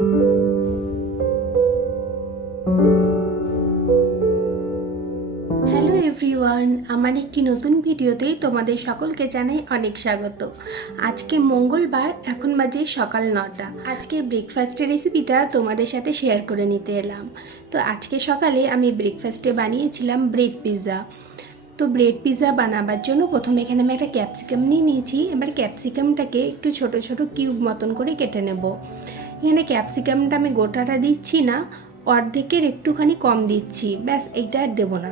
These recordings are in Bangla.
হ্যালো এভরিওয়ান, আমার একটি নতুন ভিডিওতে তোমাদের সকলকে জানাই অনেক স্বাগত। আজকে মঙ্গলবার, এখন বাজে সকাল 9টা। আজকের ব্রেকফাস্টের রেসিপিটা তোমাদের সাথে শেয়ার করে নিতে এলাম। তো আজকে সকালে আমি ব্রেকফাস্টে বানিয়েছিলাম ব্রেড পিৎজা। তো ব্রেড পিৎজা বানাবার জন্য প্রথমে এখানে আমি একটা ক্যাপসিকাম নিয়ে নিয়েছি। এবার ক্যাপসিকামটাকে একটু ছোট ছোট কিউব মতন করে কেটে নেব। এখানে ক্যাপসিকামটা আমি গোটাটা দিচ্ছি না, অর্ধেকের একটুখানি কম দিচ্ছি, ব্যাস এইটা আর দেবো না।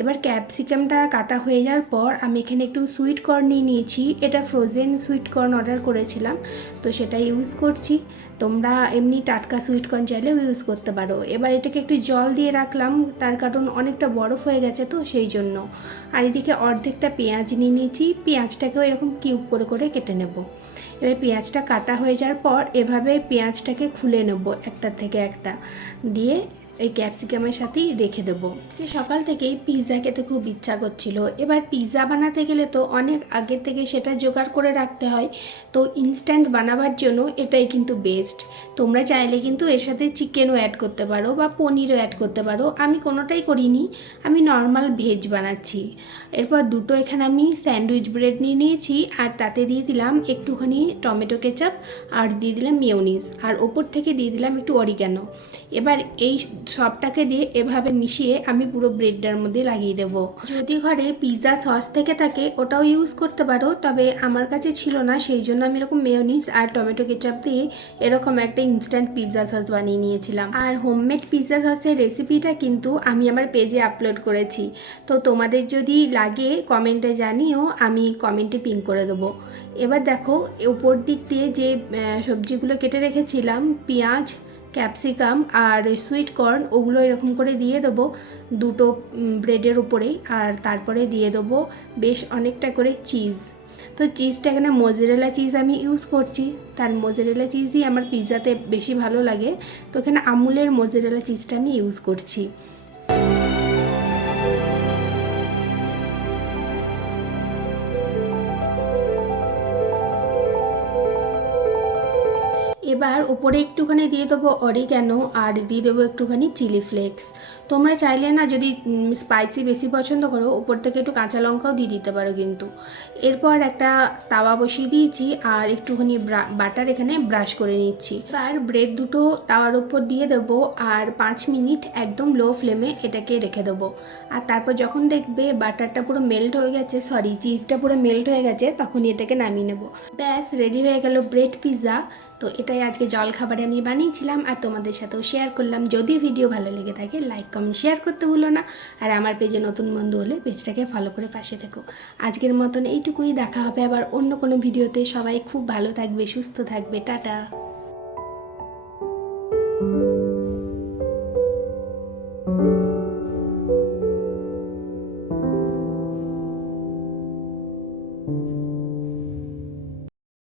এবার ক্যাপসিকামটা কাটা হয়ে যাওয়ার পর আমি এখানে একটু সুইট কর্ন নিয়ে নিয়েছি। এটা ফ্রোজেন সুইট কর্ন অর্ডার করেছিলাম, তো সেটা ইউজ করছি। তোমরা এমনি টাটকা সুইট কর্ন চাইলেও ইউজ করতে পারো। এবার এটাকে একটু জল দিয়ে রাখলাম, তার কারণ অনেকটা বরফ হয়ে গেছে তো সেই জন্য। আর এদিকে অর্ধেকটা পেঁয়াজ নিয়ে নিয়েছি, পেঁয়াজটাকেও এরকম কিউব করে করে কেটে নেব। এবার পেঁয়াজটা কাটা হয়ে যাওয়ার পর এভাবে পেঁয়াজটাকে খুলে নেব একটা থেকে একটা, দিয়ে এই ক্যাপসিকামের সাথেই রেখে দেবো। সকাল থেকেই পিৎজা খেতে খুব ইচ্ছা করছিল। এবার পিৎজা বানাতে গেলে তো অনেক আগে থেকে সেটা জোগাড় করে রাখতে হয়, তো ইনস্ট্যান্ট বানাবার জন্য এটাই কিন্তু বেস্ট। তোমরা চাইলে কিন্তু এর সাথে চিকেনও অ্যাড করতে পারো বা পনিরও অ্যাড করতে পারো। আমি কোনোটাই করিনি, আমি নর্মাল ভেজ বানাচ্ছি। এরপর দুটো এখানে আমি স্যান্ডউইচ ব্রেড নিয়ে নিয়েছি, আর তাতে দিয়ে দিলাম একটুখানি টমেটো কেচাপ, আর দিয়ে দিলাম মেয়োনিজ, আর ওপর থেকে দিয়ে দিলাম একটু অরিগ্যানো। এবার এই সবটাকে দিয়ে এভাবে মিশিয়ে আমি পুরো ব্রেডটার মধ্যে লাগিয়ে দেবো। যদি ঘরে পিৎজা সস থেকে থাকে ওটাও ইউজ করতে পারো, তবে আমার কাছে ছিল না, সেই জন্য আমি এরকম মেয়োনিজ আর টমেটো কেচাপ দিয়ে এরকম একটা ইনস্ট্যান্ট পিৎজা সস বানিয়ে নিয়েছিলাম। আর হোমমেড পিৎজা সসের রেসিপিটা কিন্তু আমি আমার পেজে আপলোড করেছি, তো তোমাদের যদি লাগে কমেন্টে জানিও, আমি কমেন্টে পিন করে দেবো। এবার দেখো, উপর দিক দিয়ে যে সবজিগুলো কেটে রেখেছিলাম, পেঁয়াজ, ক্যাপসিকাম আর সুইট কর্ন, ওগুলো এরকম করে দিয়ে দেবো দুটো ব্রেডের উপরেই। আর তারপরে দিয়ে দেবো বেশ অনেকটা করে চিজ। তো চিজটা এখানে মোজারেলা চিজ আমি ইউজ করছি, তার মোজারেলা চিজই আমার পিৎজাতে বেশি ভালো লাগে, তো এখানে আমুলের মোজারেলা চিজটা আমি ইউজ করছি। এবার উপরে একটুখানি দিয়ে দেবো অরিগ্যানো, আর দিয়ে দেবো একটুখানি চিলি ফ্লেক্স। তোমরা চাইলে না, যদি স্পাইসি বেশি পছন্দ করো, উপর থেকে একটু কাঁচা লঙ্কাও দিয়ে দিতে পারো কিন্তু। এরপর একটা তাওয়া বসিয়ে দিয়েছি, আর একটুখানি বাটার এখানে ব্রাশ করে নিচ্ছি। এবার ব্রেড দুটো তাওয়ার উপর দিয়ে দেবো, আর 5 মিনিট একদম লো ফ্লেমে এটাকে রেখে দেবো। আর তারপর যখন দেখবে বাটারটা পুরো মেল্ট হয়ে গেছে, চিজটা পুরো মেল্ট হয়ে গেছে, তখনই এটাকে নামিয়ে নেবো। ব্যাস রেডি হয়ে গেল ব্রেড পিৎজা। তো এটাই আজকে জলখাবারে আমি বানিয়েছিলাম আর তোমাদের সাথেও শেয়ার করলাম। যদি ভিডিও ভালো লেগে থাকে লাইক কমেন্ট শেয়ার করতে ভুলো না। আর আমার পেজে নতুন বন্ধু হলে পেজটাকে ফলো করে পাশে থেকো। আজকের মতন এইটুকুই, দেখা হবে আবার অন্য কোনো ভিডিওতে। সবাই খুব ভালো থাকবে, সুস্থ থাকবে, টাটা।